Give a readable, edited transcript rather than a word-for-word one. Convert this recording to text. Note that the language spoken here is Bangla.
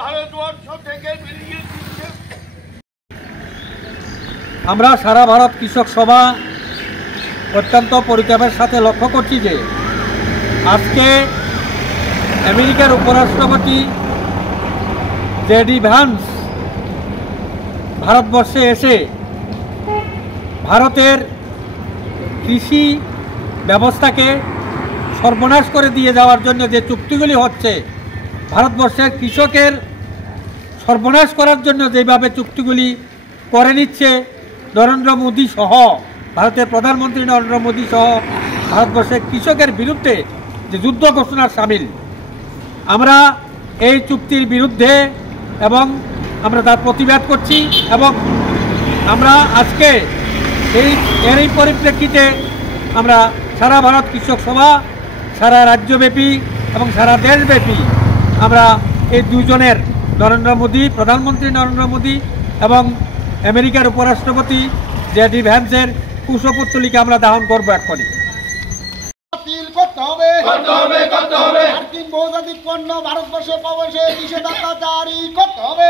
ভারতবর্ষ থেকে বেরিয়ে দিচ্ছে। আমরা সারা ভারত কৃষক সভা অত্যন্ত পরিতাপের সাথে লক্ষ্য করছি যে আজকে আমেরিকার উপরাষ্ট্রপতি জেডি ভ্যান্স ভারতবর্ষে এসে ভারতের কৃষি ব্যবস্থাকে সর্বনাশ করে দিয়ে যাওয়ার জন্য যে চুক্তিগুলি হচ্ছে, ভারতবর্ষের কৃষকের সর্বনাশ করার জন্য যেভাবে চুক্তিগুলি করে নিচ্ছে নরেন্দ্র মোদী সহ, ভারতের প্রধানমন্ত্রী নরেন্দ্র মোদী সহ ভারতবর্ষের কৃষকের বিরুদ্ধে যে যুদ্ধ ঘোষণার সামিল, আমরা এই চুক্তির বিরুদ্ধে এবং আমরা তার প্রতিবাদ করছি। এবং আমরা আজকে এরই পরিপ্রেক্ষিতে আমরা সারা ভারত কৃষক সভা সারা রাজ্যব্যাপী এবং সারা দেশব্যাপী আমরা এই দুজনের নরেন্দ্র মোদী, প্রধানমন্ত্রী নরেন্দ্র মোদী এবং আমেরিকার উপরাষ্ট্রপতি জেডি ভ্যান্সের কুশপুত্তলিকা আমরা দাহন করবো এক্ষুনি। মার্কিন বহুজাতিক পণ্য ভারতবর্ষে প্রবেশে নিষেধাজ্ঞা জারি করতে হবে।